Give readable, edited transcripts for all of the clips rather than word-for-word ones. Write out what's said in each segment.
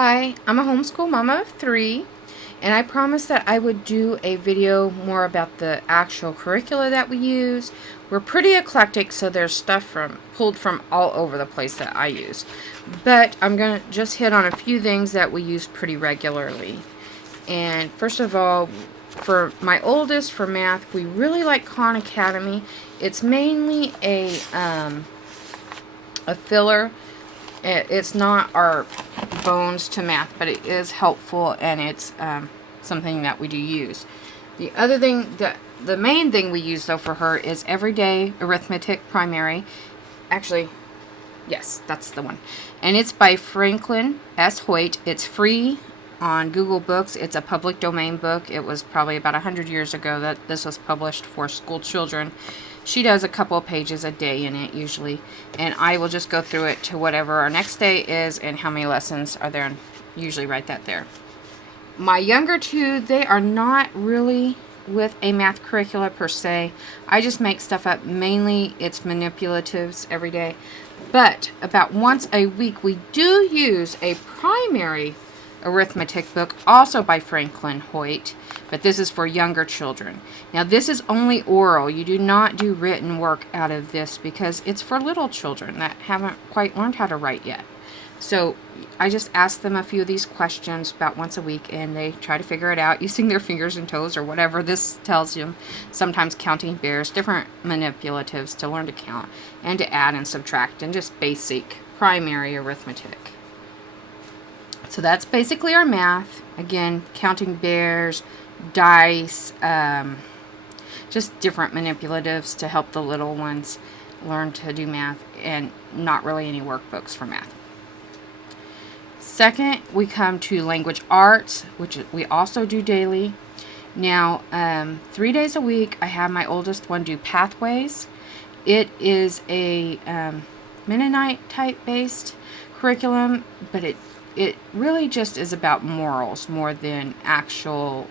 Hi, I'm a homeschool mama of 3, and I promised that I would do a video more about the actual curricula that we use. We're pretty eclectic, so there's stuff pulled from all over the place that I use. But I'm going to just hit on a few things that we use pretty regularly. And first of all, for my oldest, for math, we really like Khan Academy. It's mainly a filler. It's not our bones to math, but it is helpful, and it's something that we do use. The other thing, the main thing we use though for her is Everyday Arithmetic Primary. Actually, yes, that's the one. And it's by Franklin S. Hoyt. It's free on Google Books. It's a public domain book. It was probably about 100 years ago that this was published for school children. She does a couple of pages a day in it usually, and I will just go through it to whatever our next day is and how many lessons are there, and usually write that there. My younger two, they are not really with a math curricula per se. I just make stuff up. Mainly it's manipulatives every day, but about once a week we do use a primary arithmetic book, also by Franklin Hoyt, but this is for younger children. Now this is only oral. You do not do written work out of this because it's for little children that haven't quite learned how to write yet. So I just ask them a few of these questions about once a week, and they try to figure it out using their fingers and toes or whatever this tells them. Sometimes counting bears, different manipulatives to learn to count and to add and subtract, and just basic primary arithmetic. So that's basically our math. Again, counting bears, dice, just different manipulatives to help the little ones learn to do math, and not really any workbooks for math. Second, we come to language arts, which we also do daily. Now, 3 days a week, I have my oldest one do Pathways. It is a Mennonite type based curriculum, but it really just is about morals more than actual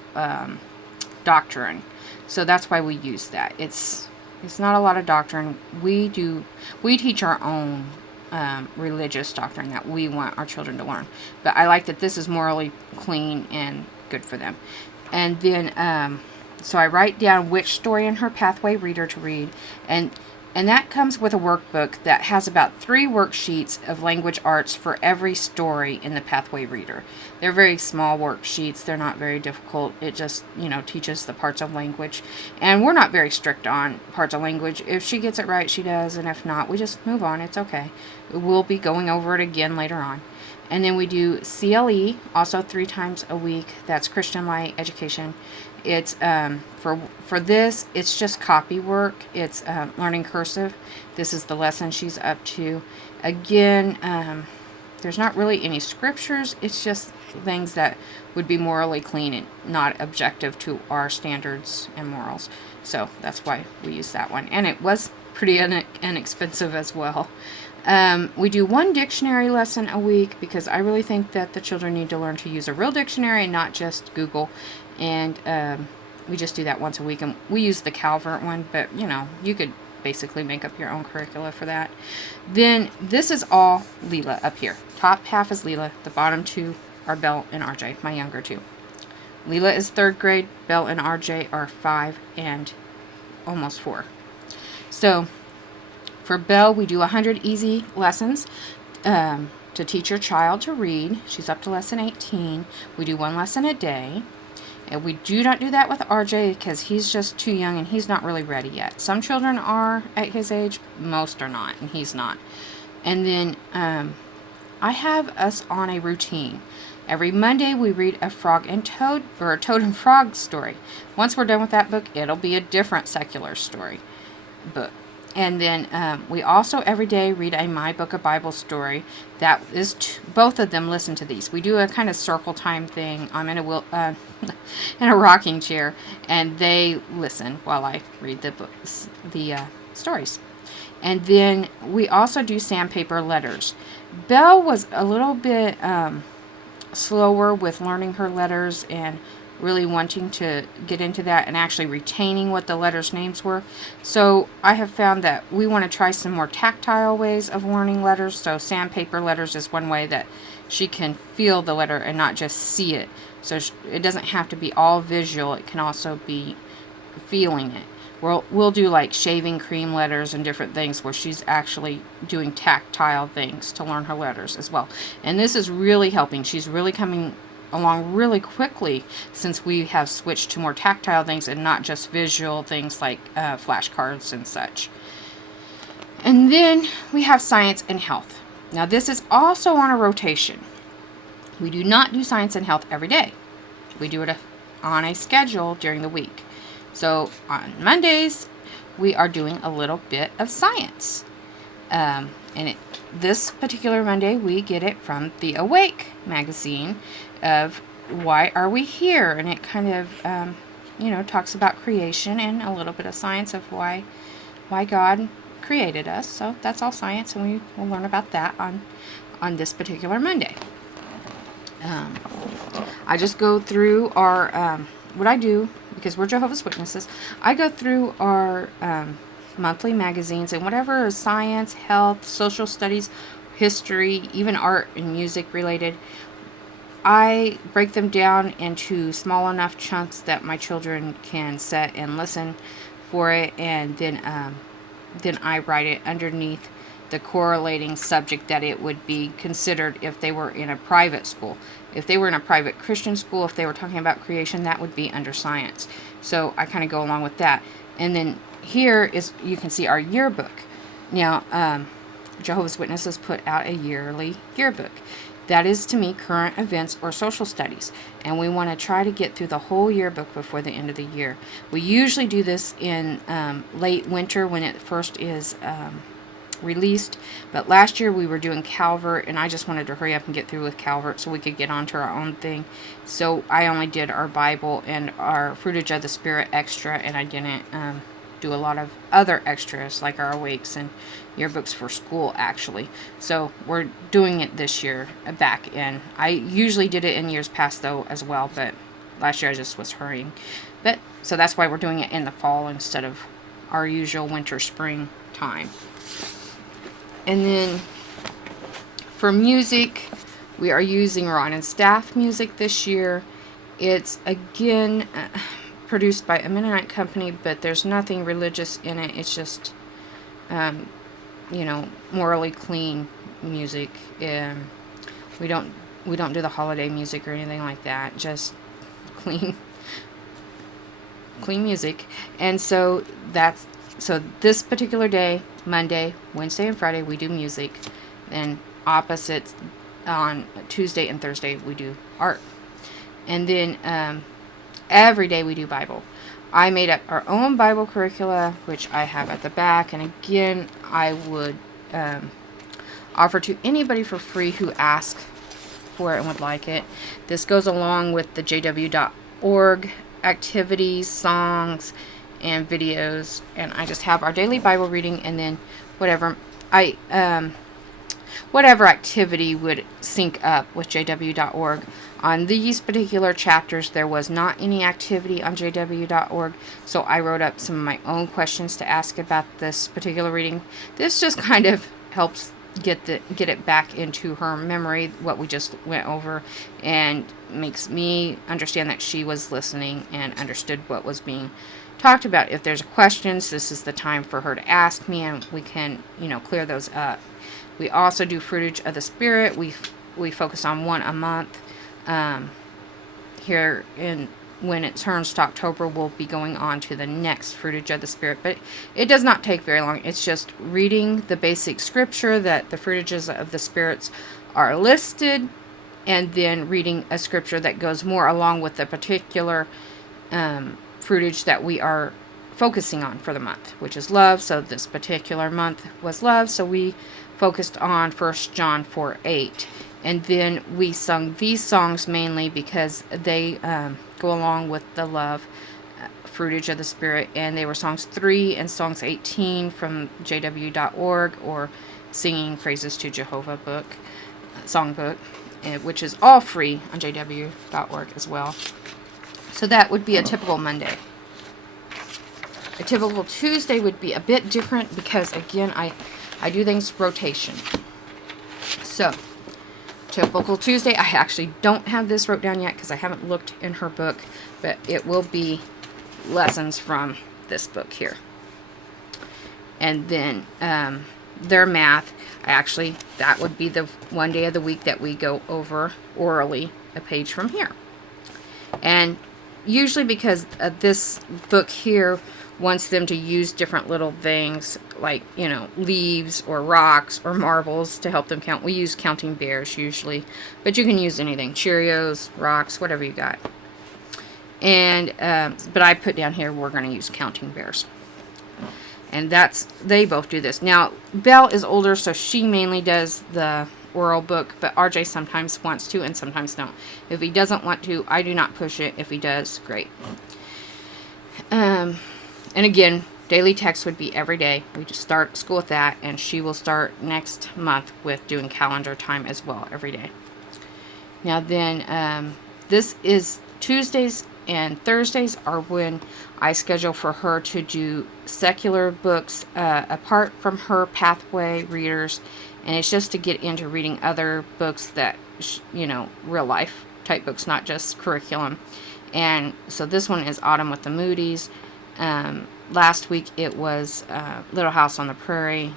doctrine. So that's why we use that. It's not a lot of doctrine. We teach our own religious doctrine that we want our children to learn. But I like that this is morally clean and good for them. And then, so I write down which story in her pathway reader to read, and that comes with a workbook that has about 3 worksheets of language arts for every story in the Pathway Reader. They're very small worksheets. They're not very difficult. It just, teaches the parts of language. And we're not very strict on parts of language. If she gets it right, she does. And if not, we just move on. It's okay. We'll be going over it again later on. And then we do CLE, also 3 times a week. That's Christian Light Education. It's for this, it's just copy work. It's learning cursive. This is the lesson she's up to. Again, there's not really any scriptures. It's just things that would be morally clean and not objective to our standards and morals. So that's why we use that one. And it was pretty inexpensive as well. We do 1 dictionary lesson a week because I really think that the children need to learn to use a real dictionary and not just Google. And we just do that once a week. And we use the Calvert one, but you could basically make up your own curricula for that. Then this is all Leela up here. Top half is Leela. The bottom 2 are Belle and RJ, my younger 2. Leela is 3rd grade. Belle and RJ are 5 and almost 4. So for Belle, we do 100 easy lessons to teach your child to read. She's up to lesson 18. We do 1 lesson a day. And we do not do that with RJ because he's just too young and he's not really ready yet. Some children are at his age, most are not, and he's not. And then I have us on a routine. Every Monday we read a Frog and Toad, or a Toad and Frog story. Once we're done with that book, it'll be a different secular story book. And then we also every day read a My Book of Bible story. That is both of them listen to these. We do a kind of circle time thing. I'm in a in a rocking chair, and they listen while I read the books, the stories. And then we also do sandpaper letters. Belle was a little bit slower with learning her letters and really wanting to get into that and actually retaining what the letters' names were. So I have found that we want to try some more tactile ways of learning letters. So sandpaper letters is one way that she can feel the letter and not just see it. So it doesn't have to be all visual. It can also be feeling it. We'll do like shaving cream letters and different things where she's actually doing tactile things to learn her letters as well. And this is really helping. She's really coming along really quickly since we have switched to more tactile things and not just visual things like flashcards and such. And then we have science and health. Now this is also on a rotation. We do not do science and health every day. We do it on a schedule during the week. So on Mondays, we are doing a little bit of science. This particular Monday, we get it from the Awake magazine of Why Are We Here? And it kind of, talks about creation and a little bit of science of why God created us. So that's all science, and we will learn about that on this particular Monday. I just go through our, what I do, because we're Jehovah's Witnesses, I go through our monthly magazines and whatever is science, health, social studies, history, even art and music related, I break them down into small enough chunks that my children can sit and listen for it, and then I write it underneath the correlating subject that it would be considered if they were in a private school. If they were in a private Christian school, if they were talking about creation, that would be under science. So I kind of go along with that. And then here is, you can see our yearbook. Now, Jehovah's Witnesses put out a yearly yearbook. That is, to me, current events or social studies. And we want to try to get through the whole yearbook before the end of the year. We usually do this in late winter when it first is released, but last year we were doing Calvert, and I just wanted to hurry up and get through with Calvert so we could get onto our own thing. So I only did our Bible and our Fruitage of the Spirit extra, and I didn't do a lot of other extras like our Awakes and yearbooks for school, actually. So we're doing it this year back in. I usually did it in years past though as well, but last year I just was hurrying. But so that's why we're doing it in the fall instead of our usual winter spring time. And then for music, we are using Rod and Staff music this year. It's again produced by a Mennonite company, but there's nothing religious in it. It's just, morally clean music. We don't do the holiday music or anything like that. Just clean music. And so this particular day, Monday, Wednesday, and Friday, we do music. Then opposites on Tuesday and Thursday, we do art. And then every day we do Bible. I made up our own Bible curricula, which I have at the back. And again, I would offer to anybody for free who asks for it and would like it. This goes along with the jw.org activities, songs, and videos, and I just have our daily Bible reading, and then whatever activity would sync up with jw.org. On these particular chapters, there was not any activity on jw.org, so I wrote up some of my own questions to ask about this particular reading. This just kind of helps get it back into her memory, what we just went over, and makes me understand that she was listening and understood what was being talked about. If there's questions, this is the time for her to ask me, and we can, clear those up. We also do Fruitage of the Spirit. We focus on one a month. When it turns to October, we'll be going on to the next Fruitage of the Spirit, but it does not take very long. It's just reading the basic scripture that the fruitages of the spirits are listed, and then reading a scripture that goes more along with the particular fruitage that we are focusing on for the month, which is love. So this particular month was love, so we focused on 1 John 4:8, and then we sung these songs mainly because they go along with the love fruitage of the Spirit, and they were songs 3 and songs 18 from jw.org, or Singing Praises to Jehovah songbook, which is all free on jw.org as well. So that would be a typical Monday. A typical Tuesday would be a bit different because, again, I do things rotation. So, typical Tuesday, I actually don't have this wrote down yet because I haven't looked in her book, but it will be lessons from this book here. And then their math, that would be the one day of the week that we go over orally a page from here. And usually because this book here wants them to use different little things like, leaves or rocks or marbles to help them count. We use Counting Bears usually, but you can use anything, Cheerios, rocks, whatever you got. And but I put down here we're going to use Counting Bears. And they both do this. Now, Belle is older, so she mainly does the oral book, but RJ sometimes wants to and sometimes don't. If he doesn't want to, I do not push it. If he does, great. And again, daily text would be every day. We just start school with that, and she will start next month with doing calendar time as well every day. Now then, this is Tuesdays and Thursdays are when I schedule for her to do secular books apart from her pathway readers, and it's just to get into reading other books that, real life type books, not just curriculum. And so this one is Autumn with the Moody's. Last week it was Little House on the Prairie.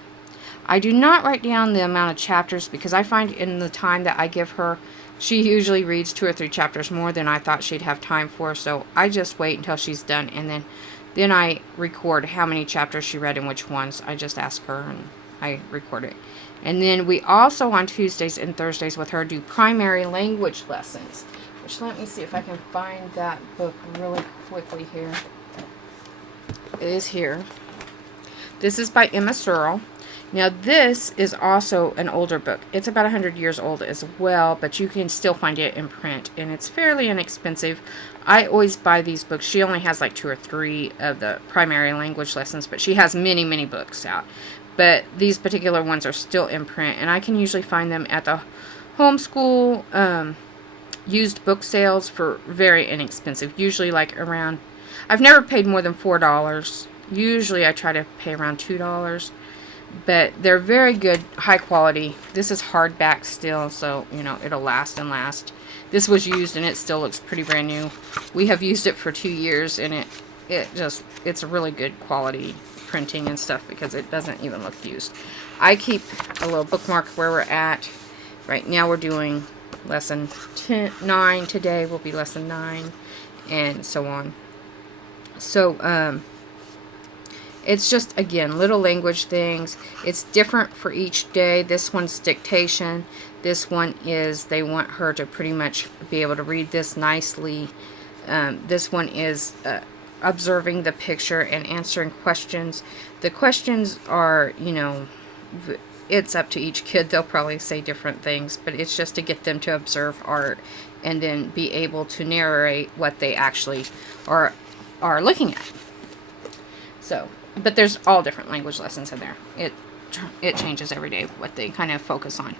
I do not write down the amount of chapters because I find in the time that I give her, she usually reads 2 or 3 chapters more than I thought she'd have time for, so I just wait until she's done, and then I record how many chapters she read and which ones. I just ask her, and I record it. And then we also, on Tuesdays and Thursdays with her, do primary language lessons, which, let me see if I can find that book really quickly here. It is here. This is by Emma Searle. Now, this is also an older book. It's about 100 years old as well, but you can still find it in print, and it's fairly inexpensive. I always buy these books. She only has like 2 or 3 of the primary language lessons, but she has many, many books out. But these particular ones are still in print, and I can usually find them at the homeschool used book sales for very inexpensive. Usually like around, I've never paid more than $4. Usually I try to pay around $2. But they're very good, high quality. This is hardback still, so, it'll last and last. This was used, and it still looks pretty brand new. We have used it for 2 years, and it's a really good quality printing and stuff because it doesn't even look used. I keep a little bookmark where we're at. Right now we're doing lesson 9 today. Will be lesson 9, and so on. So, it's just, again, little language things. It's different for each day. This one's dictation. This one is they want her to pretty much be able to read this nicely. This one is observing the picture and answering questions. The questions are, it's up to each kid. They'll probably say different things, but it's just to get them to observe art and then be able to narrate what they actually are looking at. So, but there's all different language lessons in there. It changes every day what they kind of focus on.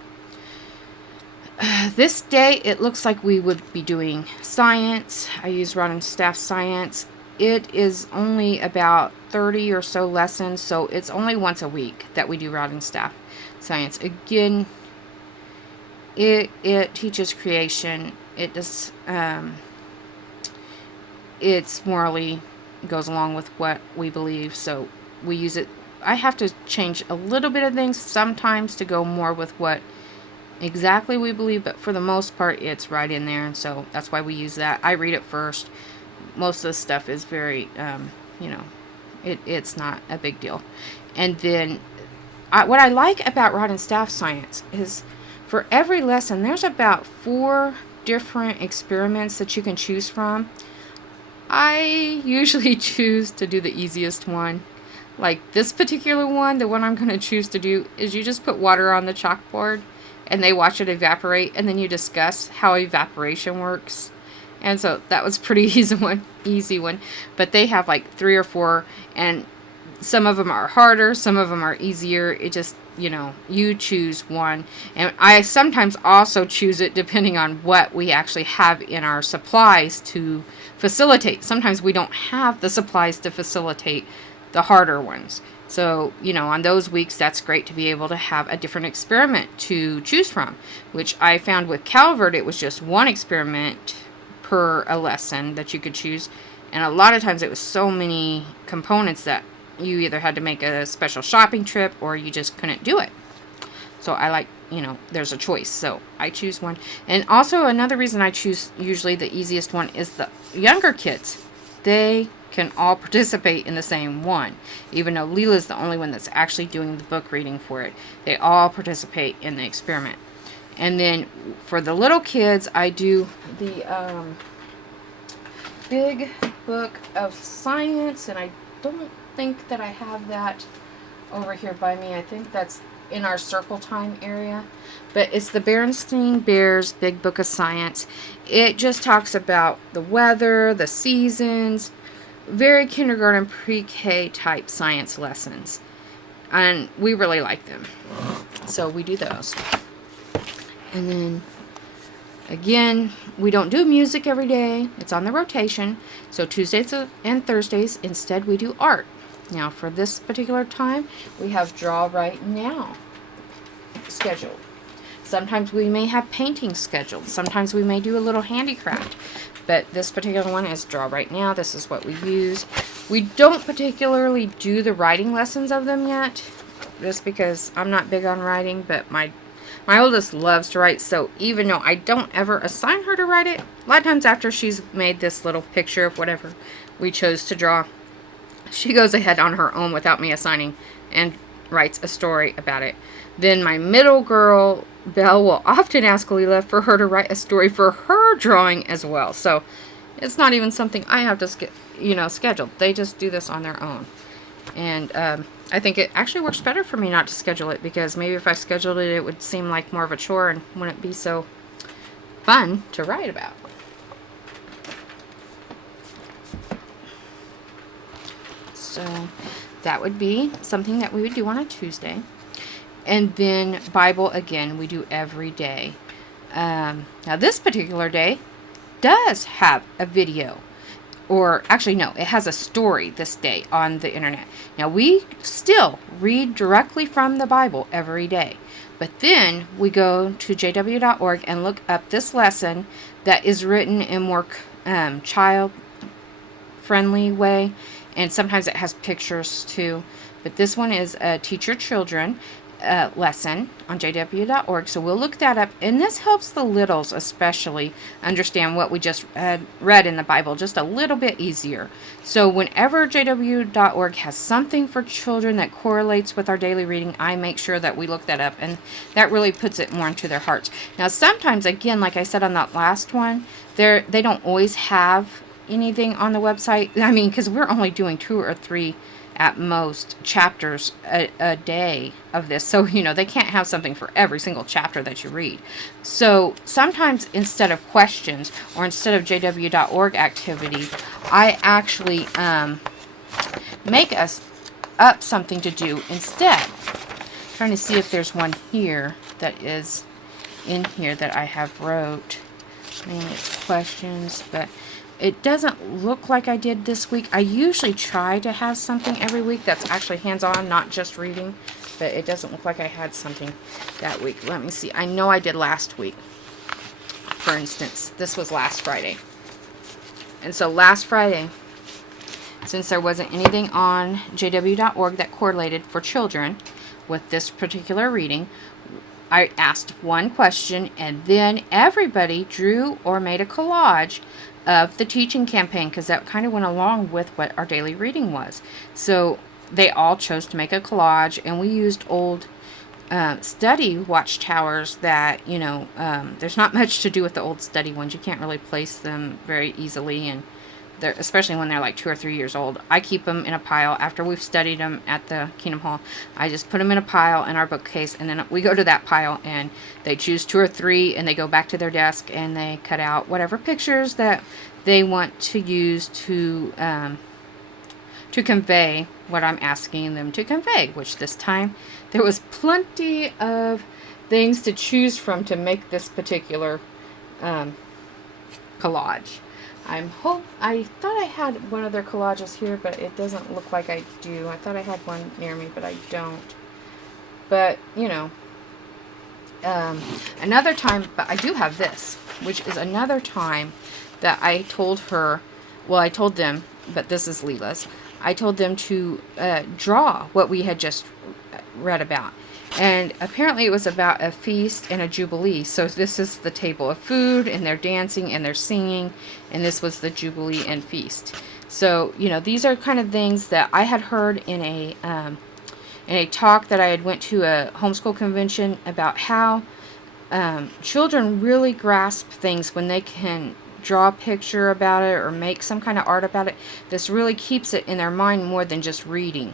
This day, it looks like we would be doing science. I use Rod and Staff Science. It is only about 30 or so lessons, so it's only once a week that we do Rod and Staff Science. Again, it teaches creation. It does. It's morally goes along with what we believe, so we use it. I have to change a little bit of things sometimes to go more with what exactly we believe, but for the most part it's right in there, and so that's why we use that. I read it first. Most of the stuff is very it's not a big deal. And then what I like about Rod and Staff Science is for every lesson there's about 4 different experiments that you can choose from. I usually choose to do the easiest one. Like this particular one, the one I'm going to choose to do is you just put water on the chalkboard and they watch it evaporate, and then you discuss how evaporation works. And so that was pretty easy one. But they have like 3 or 4, and some of them are harder, some of them are easier. It just you choose one. And I sometimes also choose it depending on what we actually have in our supplies to facilitate. Sometimes we don't have the supplies to facilitate the harder ones. So, on those weeks, that's great to be able to have a different experiment to choose from, which I found with Calvert, it was just one experiment per a lesson that you could choose. And a lot of times it was so many components that you either had to make a special shopping trip or you just couldn't do it. So I like, there's a choice. So I choose one. And also another reason I choose usually the easiest one is the younger kids. They can all participate in the same one. Even though Leela's the only one that's actually doing the book reading for it, they all participate in the experiment. And then for the little kids, I do the Big Book of Science, and I don't think that I have that over here by me. I think that's in our circle time area. But it's the Berenstain Bears Big Book of Science. It just talks about the weather, the seasons, very kindergarten, pre-K type science lessons. And we really like them. So we do those. And then, again, we don't do music every day. It's on the rotation. So Tuesdays and Thursdays, instead, we do art. Now, for this particular time, we have Draw Right Now scheduled. Sometimes we may have painting scheduled. Sometimes we may do a little handicraft. But this particular one is Draw Right Now. This is what we use. We don't particularly do the writing lessons of them yet, just because I'm not big on writing, but my oldest loves to write, so even though I don't ever assign her to write it, a lot of times after she's made this little picture of whatever we chose to draw, she goes ahead on her own without me assigning and writes a story about it. Then my middle girl, Belle, will often ask Leela for her to write a story for her drawing as well. So it's not even something I have to schedule. They just do this on their own. And I think it actually works better for me not to schedule it, because maybe if I scheduled it, it would seem like more of a chore and wouldn't be so fun to write about. So that would be something that we would do on a Tuesday. And then Bible, again, we do every day. Now this particular day does have a video. Or actually, no, it has a story this day on the internet. Now, we still read directly from the Bible every day. But then we go to jw.org and look up this lesson that is written in more child-friendly way. And sometimes it has pictures too. But this one is a Teach Your Children lesson on jw.org. So we'll look that up. And this helps the littles especially understand what we just read in the Bible just a little bit easier. So whenever jw.org has something for children that correlates with our daily reading, I make sure that we look that up. And that really puts it more into their hearts. Now sometimes, again, like I said on that last one, they don't always have anything on the website. I mean, because we're only doing 2 or 3 at most chapters a day of this, so they can't have something for every single chapter that you read. So sometimes instead of questions or instead of jw.org activity, I actually make us up something to do instead. I'm trying to see if there's one here that is in here that I have wrote. I mean, it's questions, but it doesn't look like I did this week. I usually try to have something every week that's actually hands-on, not just reading. But it doesn't look like I had something that week. Let me see. I know I did last week. For instance, this was last Friday. And so last Friday, since there wasn't anything on jw.org that correlated for children with this particular reading, I asked one question, and then everybody drew or made a collage of the teaching campaign, because that kind of went along with what our daily reading was. So they all chose to make a collage, and we used old study watchtowers that, there's not much to do with the old study ones. You can't really place them very easily, and especially when they're like 2 or 3 years old. I keep them in a pile after we've studied them at the Kingdom Hall. I just put them in a pile in our bookcase, and then we go to that pile and they choose 2 or 3, and they go back to their desk and they cut out whatever pictures that they want to use to convey what I'm asking them to convey, which this time there was plenty of things to choose from to make this particular collage. I thought I had one of their collages here, but it doesn't look like I do. I thought I had one near me, but I don't. But, you know, another time, but I do have this, which is another time that I told her, well, I told them, but this is Leela's, I told them to draw what we had just read about. And apparently it was about a feast and a jubilee. So this is the table of food, and they're dancing and they're singing, and this was the jubilee and feast. So, you know, these are kind of things that I had heard in a talk that I had went to a homeschool convention about how children really grasp things when they can draw a picture about it or make some kind of art about it. This really keeps it in their mind more than just reading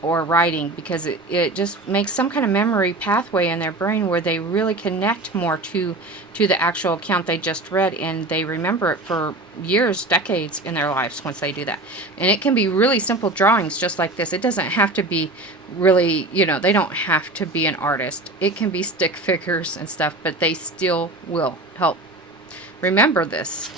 or writing, because it just makes some kind of memory pathway in their brain where they really connect more to the actual account they just read, and they remember it for years, decades in their lives once they do that. And it can be really simple drawings just like this. It doesn't have to be really, you know, they don't have to be an artist. It can be stick figures and stuff, but they still will help remember this.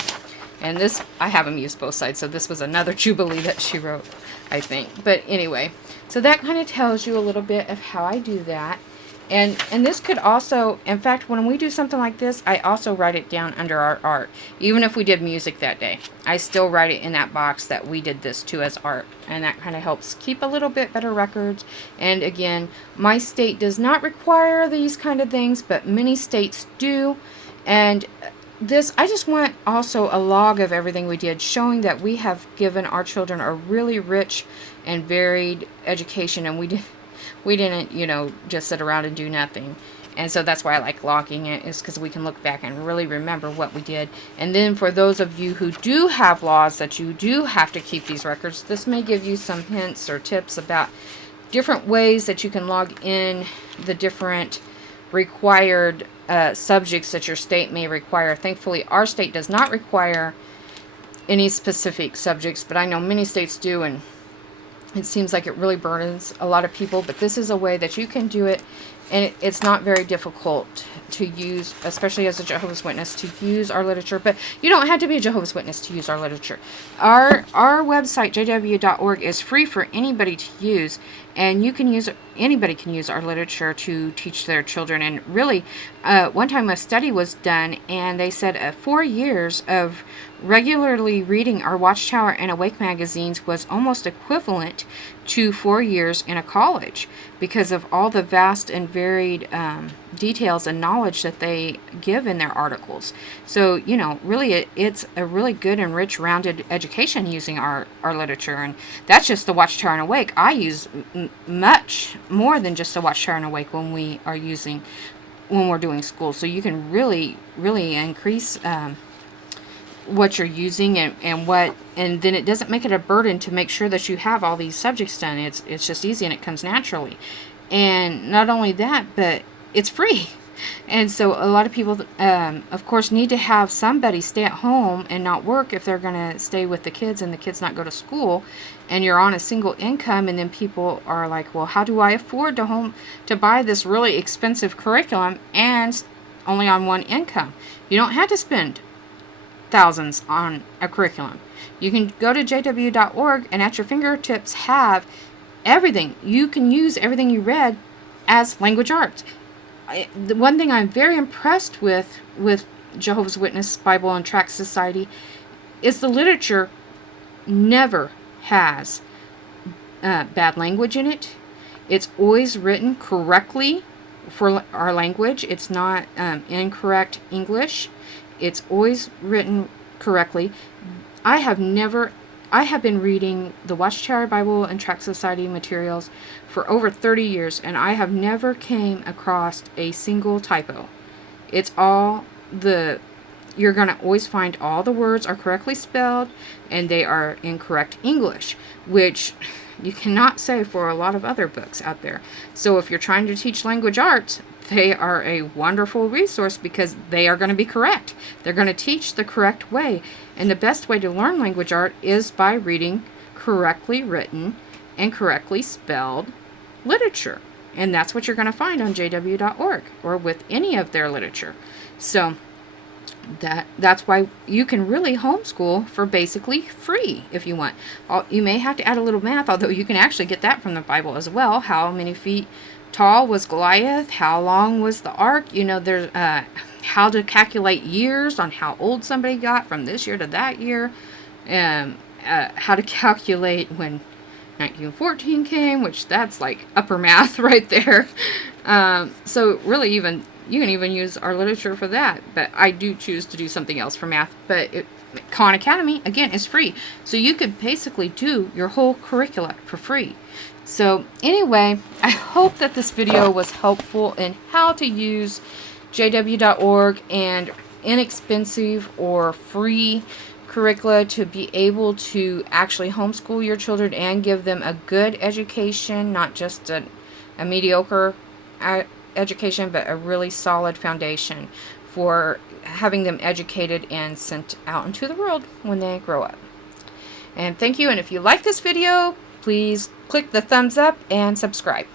And this, I have them use both sides, so this was another jubilee that she wrote, I think. But anyway, so that kind of tells you a little bit of how I do that. And this could also, in fact, when we do something like this, I also write it down under our art. Even if we did music that day, I still write it in that box that we did this to as art. And that kind of helps keep a little bit better records. And again, my state does not require these kind of things, but many states do. And this, I just want also a log of everything we did, showing that we have given our children a really rich and varied education, and we didn't, you know, just sit around and do nothing. And so that's why I like logging it, is because we can look back and really remember what we did. And then for those of you who do have laws that you do have to keep these records, this may give you some hints or tips about different ways that you can log in the different required subjects that your state may require. Thankfully, our state does not require any specific subjects, but I know many states do, and it seems like it really burdens a lot of people. But this is a way that you can do it, and it's not very difficult to use, especially as a Jehovah's Witness, to use our literature. But you don't have to be a Jehovah's Witness to use our literature. Our website, jw.org, is free for anybody to use, and anybody can use our literature to teach their children. And really, one time a study was done, and they said 4 years of regularly reading our Watchtower and Awake magazines was almost equivalent to 4 years in a college, because of all the vast and varied details and knowledge that they give in their articles. So, you know, really it's a really good and rich, rounded education using our literature. And that's just the Watchtower and Awake. I use much more than just the Watchtower and Awake when we're doing school. So you can really increase what you're using, and then it doesn't make it a burden to make sure that you have all these subjects done. It's just easy, and it comes naturally. And not only that, but it's free. And so a lot of people, of course, need to have somebody stay at home and not work if they're going to stay with the kids and the kids not go to school, and you're on a single income. And then people are like, well, how do I afford to buy this really expensive curriculum and only on one income? You don't have to spend thousands on a curriculum. You can go to jw.org and at your fingertips have everything. You can use everything you read as language arts. The one thing I'm very impressed with Jehovah's Witness Bible and Tract Society is the literature never has bad language in it. It's always written correctly for our language. It's not incorrect English. It's always written correctly. I have been reading the Watchtower Bible and Tract Society materials for over 30 years, and I have never came across a single typo. It's you're going to always find all the words are correctly spelled, and they are in correct English, which you cannot say for a lot of other books out there. So if you're trying to teach language arts, they are a wonderful resource, because they are going to be correct. They're going to teach the correct way. And the best way to learn language art is by reading correctly written and correctly spelled literature. And that's what you're going to find on jw.org or with any of their literature. So that's why you can really homeschool for basically free if you want. You may have to add a little math, although you can actually get that from the Bible as well. How many feet tall was Goliath? How long was the ark? There's how to calculate years on how old somebody got from this year to that year. How to calculate when 1914 came, which that's like upper math right there. So really you can even use our literature for that, but I do choose to do something else for math. But Khan Academy, again, is free. So you could basically do your whole curricula for free. So anyway, I hope that this video was helpful in how to use jw.org and inexpensive or free curricula to be able to actually homeschool your children and give them a good education, not just a mediocre education, but a really solid foundation for having them educated and sent out into the world when they grow up. And thank you. And if you like this video, please click the thumbs up and subscribe.